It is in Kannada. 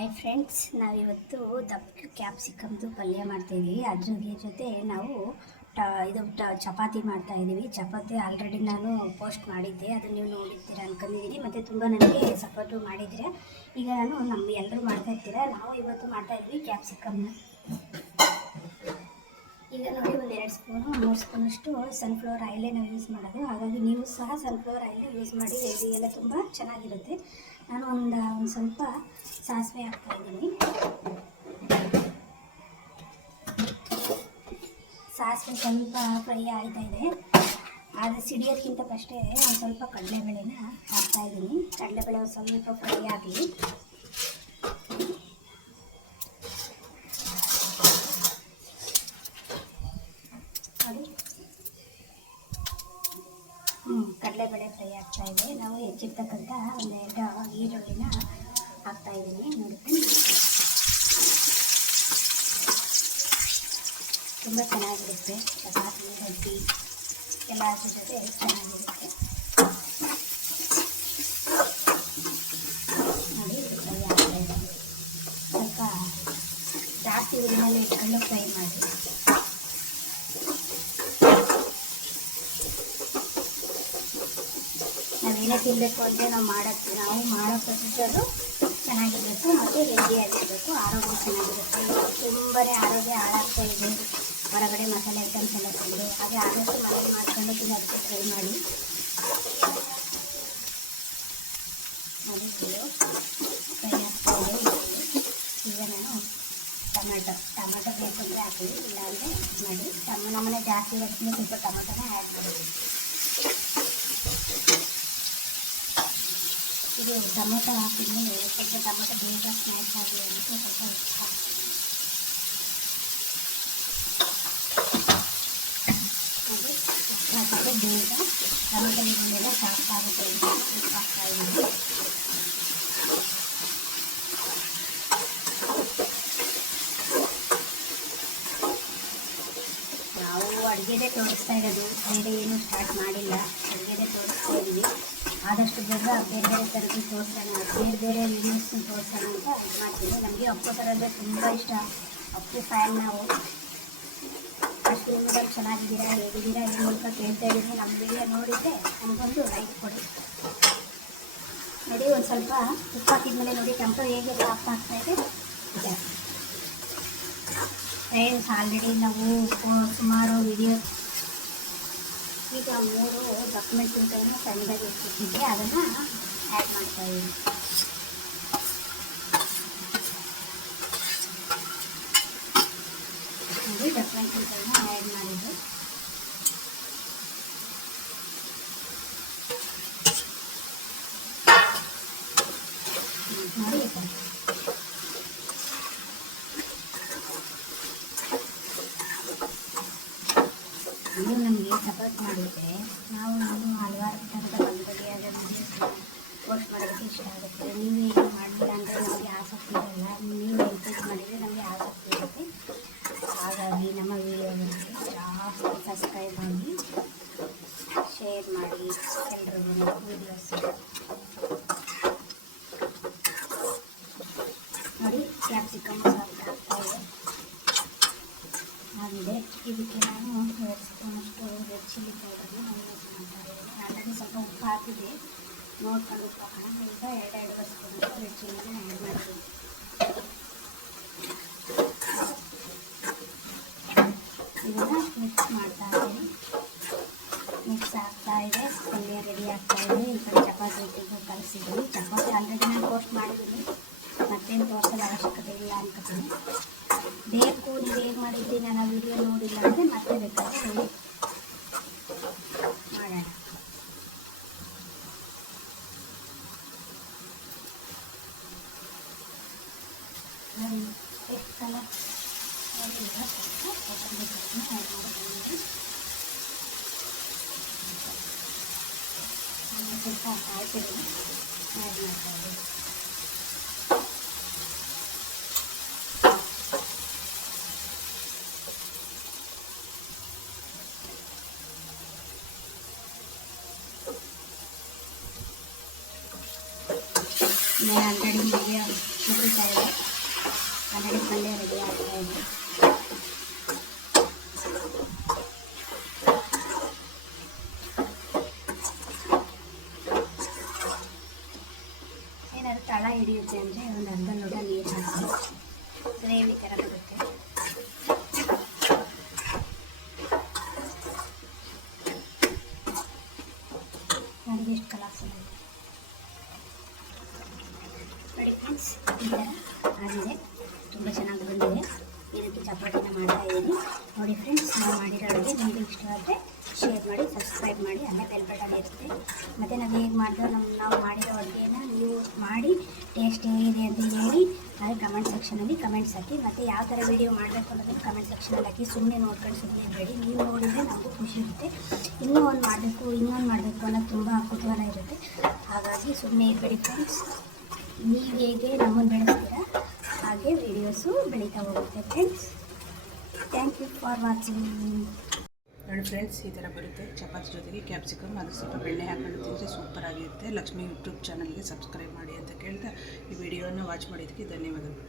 ಹಾಯ್ ಫ್ರೆಂಡ್ಸ್, ನಾವಿವತ್ತು ದಪ್ಪ ಕ್ಯಾಪ್ಸಿಕಮ್ದು ಪಲ್ಯ ಮಾಡ್ತಾಯಿದ್ದೀವಿ. ಅದ್ರ ಜೊತೆ ನಾವು ಚಪಾತಿ ಮಾಡ್ತಾಯಿದ್ದೀವಿ. ಚಪಾತಿ ಆಲ್ರೆಡಿ ನಾನು ಪೋಸ್ಟ್ ಮಾಡಿದ್ದೆ, ಅದನ್ನು ನೀವು ನೋಡಿರ್ತೀರ ಅನ್ಕೊಂಡಿದ್ದೀನಿ. ಮತ್ತು ತುಂಬ ನನಗೆ ಸಪೋರ್ಟು ಮಾಡಿದರೆ ಈಗ ನಾನು ಎಲ್ಲರೂ ಮಾಡ್ತಾಯಿರ್ತೀರ. ನಾವು ಇವತ್ತು ಮಾಡ್ತಾಯಿದ್ವಿ ಕ್ಯಾಪ್ಸಿಕಮ್ನ. ಈಗ ನೋಡಿ, ಒಂದು 2 ಸ್ಪೂನು 3 ಸ್ಪೂನಷ್ಟು ಸನ್ಫ್ಲವರ್ ಆಯಿಲೇ ನಾವು ಯೂಸ್ ಮಾಡೋದು. ಹಾಗಾಗಿ ನೀವು ಸಹ ಸನ್ಫ್ಲವರ್ ಆಯಿಲೇ ಯೂಸ್ ಮಾಡಿ, ಹೆಲ್ದಿಗೆಲ್ಲ ತುಂಬ ಚೆನ್ನಾಗಿರುತ್ತೆ. ನಾನು ಒಂದು ಸ್ವಲ್ಪ ಸಾಸಿವೆ ಹಾಕ್ತಾಯಿದ್ದೀನಿ. ಸಾಸಿವೆ ಸ್ವಲ್ಪ ಫ್ರೈ ಆಗ್ತಾಯಿದೆ. ಆದರೆ ಸಿಡಿಯೋದಕ್ಕಿಂತ ಫಸ್ಟೇ ಒಂದು ಸ್ವಲ್ಪ ಕಡಲೆಬೇಳೆನ ಹಾಕ್ತಾಯಿದ್ದೀನಿ. ಕಡಲೆಬೇಳೆ ಸ್ವಲ್ಪ ಫ್ರೈ ಆಗಲಿ. ಕಡಲೆಬೇಳೆ ಫ್ರೈ ಆಗ್ತಾಯಿದೆ. ನಾವು ಹೆಚ್ಚಿರ್ತಕ್ಕಂಥ ಒಂದು 2 ಈರುಳ್ಳಿನ ಹಾಕ್ತಾಯಿದ್ದೀನಿ. ನೋಡ್ತೀನಿ, ತುಂಬ ಚೆನ್ನಾಗಿರುತ್ತೆ. ಚಪಾತಿ, ರೊಟ್ಟಿ ಎಲ್ಲದ್ರ ಜೊತೆ ಚೆನ್ನಾಗಿರುತ್ತೆ. ನೋಡಿ, ಫ್ರೈ ಆಗ್ತಾಯಿದೆ. ಸ್ವಲ್ಪ ಜಾಸ್ತಿ ಊರಿನಲ್ಲಿ ಇಟ್ಕೊಂಡು ಫ್ರೈ ಮಾಡಿ. ನಾವೇನೇ ತಿನ್ನಬೇಕು ಅಂದರೆ ನಾವು ಮಾಡೋ ಪ್ರೊಸೀಜರು ಚೆನ್ನಾಗಿರಬೇಕು ಮತ್ತು ಹೆಲ್ದಿಯಾಗಿರಬೇಕು, ಆರೋಗ್ಯ ಚೆನ್ನಾಗಿರುತ್ತೆ. ತುಂಬಾ ಆರೋಗ್ಯ ಹಾಳಾಗ್ತಾ ಇದೆ ಹೊರಗಡೆ ಮಸಾಲೆ ಐಟಮ್ಸ್ ಎಲ್ಲ ತಿಂದು. ಹಾಗೆ ಆದಷ್ಟು ಮನೇಲಿ ಮಾಡ್ಕೊಂಡು ತಿನ್ನೋದಕ್ಕೆ ಟ್ರೈ ಮಾಡಿ. ನೋಡಿ, ಫ್ರೈ ಆಗ್ತಾಯಿದೆ. ಈಗ ನಾನು ಟೊಮೆಟೊ ಬೇಕಂದರೆ ಹಾಕಿರಿ, ಇಲ್ಲಾಂದರೆ ಮಾಡಿ. ನಮ್ಮನೆ ಜಾಸ್ತಿ ಇರೋದ್ರಿಂದ ಸ್ವಲ್ಪ ಟೊಮೆಟೊನೇ ಆ್ಯಡ್ ಮಾಡೋದು. ಇದು ಟೊಮೆಟೊ ಹಾಕಿದ್ಮೇಲೆ ಸ್ವಲ್ಪ ಟೊಮೆಟೊ ಬೇಗ ಸ್ಮ್ಯಾಶ್ ಆಗಲಿ ಅಂತ ಸ್ವಲ್ಪ ಹಾಕಿದ್ರೆ ಬೇಗ ಟೊಮೆಟೊ ನೀರಿನೆಲ್ಲ ಸಾಫ್ಟ್ ಆಗುತ್ತೆ ಅಂತ ಸ್ವಲ್ಪ ಹಾಕ್ತಾಯಿದ್ದೀನಿ. ನಾವು ಅಡುಗೆದೇ ತೋರಿಸ್ತಾ ಇರೋದು, ಬೇರೆ ಏನೂ ಸ್ಟಾರ್ಟ್ ಮಾಡಿಲ್ಲ. ಅಡುಗೆದೇ ತೋರಿಸ್ತಾ ಇದ್ದೀವಿ. ಆದಷ್ಟು ಬೇಗ ಬೇರೆ ಬೇರೆ ಥರದ್ದು ತೋರಿಸೋಣ, ಬೇರೆ ವೀಡಿಯೋಸ್ನ ತೋರಿಸೋಣ ಅಂತ ಇದು ಮಾಡ್ತೀವಿ. ನಮಗೆ ಅಪ್ಪು ಥರ ಅಂದರೆ ತುಂಬ ಇಷ್ಟ. ಅಪ್ಪು ಫ್ಯಾನ್ ನಾವು. ಅಷ್ಟು ಮೇಡಮ್ ಚೆನ್ನಾಗಿದ್ದೀರಾ, ಹೇಗಿದ್ದೀರಾ, ಈ ಮೂಲಕ ಕೇಳ್ತಾ ಇದ್ದೀನಿ. ನಮ್ಮ ವಿಡಿಯೋ ನೋಡಿದರೆ ನಮಗೊಂದು ಲೈಕ್ ಕೊಡಿ. ನೋಡಿ, ಒಂದು ಸ್ವಲ್ಪ ಉಪ್ಪು ಹಾಕಿದ್ಮೇಲೆ ನೋಡಿ ಟೊಮೆಟೊ ಹೇಗೆ ಸಾಫ್ಟ್ ಆಗ್ತಾಯಿದೆ. ಫ್ರೆಂಡ್ಸ್, ಆಲ್ರೆಡಿ ನಾವು ಸುಮಾರು ವಿಡಿಯೋ ಈಗ 3 ದಪ್ಪ ಮೆಣಸಿನ್ಕಾಯಿನ ಸಣ್ಣದಾಗಿ ಇಟ್ಟಿದ್ದೆ, ಅದನ್ನು ಆ್ಯಡ್ ಮಾಡ್ತಾಯಿದ್ದೀನಿ. ನೋಡಿ, ದಪ್ಪ ಮೆಣಸಿನ್ಕಾಯಿನ ಆ್ಯಡ್ ಮಾಡಿದ್ದು. ನೋಡಿ, ಇದು ನಮಗೆ ಸಪೋರ್ಟ್ ಮಾಡುತ್ತೆ. ನಾವು ಹಲವಾರು ಥರದ ಬಗೆಯಾದ ವೀಡಿಯೋಸ್ನ ಪೋಸ್ಟ್ ಮಾಡೋದಕ್ಕೆ ಇಷ್ಟ ಆಗುತ್ತೆ. ನೀವು ಈಗ ಮಾಡಲಿಲ್ಲ ಅಂದರೆ ನಮಗೆ ಆಸಕ್ತಿ ಇರಲ್ಲ. ನೀವು ಎಂಕರೇಜ್ ಮಾಡಿದರೆ ನಮಗೆ ಆಸಕ್ತಿ ಇರುತ್ತೆ. ಹಾಗಾಗಿ ನಮ್ಮ ವೀಡಿಯೋಗಳಿಗೆ ಜಾಸ್ತಿ ಸಬ್ಸ್ಕ್ರೈಬ್ ಮಾಡಿ, ಶೇರ್ ಮಾಡಿ ಎಲ್ರಿಗೂ ವೀಡಿಯೋಸ್. ನೋಡಿ, ಕ್ಯಾಪ್ಸಿಕಮ್ ಆಗ್ತಾಯಿದೆ ಆಗಿದೆ. ಇದಕ್ಕೆ ನಾನು 2 ಸ್ಪೂನಷ್ಟು ರೆಡ್ ಚಿಲ್ಲಿ ಪೌಡರ್ನ ಯೂಸ್ ಮಾಡ್ತಾಯಿದ್ದೀನಿ. ಆಲ್ರೆಡಿ ಸ್ವಲ್ಪ ಉಪ್ಪು ಹಾಕಿದೆ, ನೋಡ್ಕೊಂಡು ಉಪ್ಪು ಹಾಕೋಣ. ಈಗ 2 ಸ್ಪೂನಷ್ಟು ರೆಡ್ ಚಿಲ್ಲಿನ ಆ್ಯಡ್ ಮಾಡ್ತೀನಿ. ಇದನ್ನು ಮಿಕ್ಸ್ ಮಾಡ್ತಾಯಿದ್ದೀನಿ. ಮಿಕ್ಸ್ ಆಗ್ತಾಯಿದೆ, ಪಲ್ಯ ರೆಡಿ ಆಗ್ತಾಯಿದೆ. ಈ ಕಡೆ ಚಪಾತಿ ಹಿಟ್ಟಿಗೂ ಕಲಿಸಿದ್ದೀನಿ. ಚಪಾತಿ ಆಲ್ರೆಡಿ ನಾನು ಪೋಸ್ಟ್ ಮಾಡಿದ್ದೀನಿ, ಮತ್ತೇನು ತೋರಿಸೋದು ಅವಶ್ಯಕತೆ ಇಲ್ಲ ಅನ್ಕೋತೀನಿ. ಬೇಕು ನೀವು ಹೇಗೆ ಮಾಡಿದ್ದೀನಿ ನಾನು ವಿಡಿಯೋ ನೋಡಿಲ್ಲ ಅಂದರೆ ಮತ್ತೆ ಬೇಕಾದ್ರೆ ನೋಡಿ ಮಾಡೋಣ. ಎಷ್ಟು ಕಲರ್ ಈಗ ಸ್ವಲ್ಪ ಕೊತ್ತಂಬರಿ ಸೊಪ್ಪನ್ನ ಆ್ಯಡ್ ಮಾಡ್ತೀನಿ. ಸ್ವಲ್ಪ ಹಾಕಿದ್ದೀನಿ, ಆ್ಯಡ್ ಮಾಡ್ತಾಯಿದ್ದೀನಿ. मैं ऑलरेडी मीडिया ಮುಗಿತಾ ಇದೆ. ಆಲ್ರೆಡಿ ಪಲ್ಯ ರೆಡಿ ಆಗ್ತಾ ಇದೆ. ಏನಾದ್ರು ತಳ ಹಿಡಿಯುತ್ತೆ ಅಂದರೆ ಒಂದು ಅರ್ಧ ಲೋಟ ನೀರು ಹಾಕಿ ಗ್ರೇವಿ ಥರ ಬರುತ್ತೆ. ನನಗೆ ಎಷ್ಟು ಕಲಾಸ್ ಇದೆ ನೋಡಿ ಫ್ರೆಂಡ್ಸ್, ಈ ಥರ ಆಗಿದೆ. ತುಂಬ ಚೆನ್ನಾಗಿ ಬಂದಿದೆ. ಇದಕ್ಕೆ ಚಪಾತಿನ ಮಾಡ್ತಾ ಇದ್ದೀನಿ ನೋಡಿ ಫ್ರೆಂಡ್ಸ್. ನಾವು ಮಾಡಿರೋ ಅಡುಗೆ ನಿಮಗೆ ಇಷ್ಟ ಆದರೆ ಶೇರ್ ಮಾಡಿ, ಸಬ್ಸ್ಕ್ರೈಬ್ ಮಾಡಿ, ಅಲ್ಲೇ ಬೆಲ್ ಬಟನ್ ಇರುತ್ತೆ. ಮತ್ತು ನಾವು ಹೇಗೆ ಮಾಡಿದ್ರೆ ನಾವು ಮಾಡಿರೋ ಅಡುಗೆನ ನೀವು ಮಾಡಿ ಟೇಸ್ಟ್ ಹೇಗಿದೆ ಅಂತ ಹೇಳಿ ಅದೇ ಕಮೆಂಟ್ ಸೆಕ್ಷನಲ್ಲಿ ಕಮೆಂಟ್ಸ್ ಹಾಕಿ. ಮತ್ತು ಯಾವ ಥರ ವೀಡಿಯೋ ಮಾಡಬೇಕು ಅನ್ನೋದನ್ನು ಕಮೆಂಟ್ ಸೆಕ್ಷನಲ್ಲಿ ಹಾಕಿ. ಸುಮ್ಮನೆ ನೋಡ್ಕೊಂಡು ಸುಮ್ಮನೆ ಬೇಡಿ, ನೀವು ನೋಡಿದರೆ ನಮಗೂ ಖುಷಿ ಇರುತ್ತೆ. ಇನ್ನೂ ಒಂದು ಮಾಡಬೇಕು ಅನ್ನೋದು ತುಂಬ ಕುತೂಹಲ ಇರುತ್ತೆ. ಹಾಗಾಗಿ ಸುಮ್ಮನೆ ಇರಬೇಡಿ ಫ್ರೆಂಡ್ಸ್. ನೀವು ಹೇಗೆ ನಮ್ಮನ್ನು ಬೆಳೆಸ್ತೀರಾ ಹಾಗೆ ವೀಡಿಯೋಸು ಬೆಳೀತಾ ಹೋಗುತ್ತೆ friends. Thank you for watching. ನೋಡಿ ಫ್ರೆಂಡ್ಸ್, ಈ ಥರ ಬರುತ್ತೆ ಚಪಾತಿ ಜೊತೆಗೆ ಕ್ಯಾಪ್ಸಿಕಮ್. ಅದು ಸ್ವಲ್ಪ ಬೆಣ್ಣೆ ಹಾಕೊಂಡು ತಿಂದರೆ ಸೂಪರಾಗಿರುತ್ತೆ. ಲಕ್ಷ್ಮಿ ಯೂಟ್ಯೂಬ್ ಚಾನಲ್ಗೆ ಸಬ್ಸ್ಕ್ರೈಬ್ ಮಾಡಿ ಅಂತ ಕೇಳ್ತಾ ಈ ವಿಡಿಯೋನ ವಾಚ್ ಮಾಡಿದ್ದಕ್ಕೆ ಧನ್ಯವಾದಗಳು.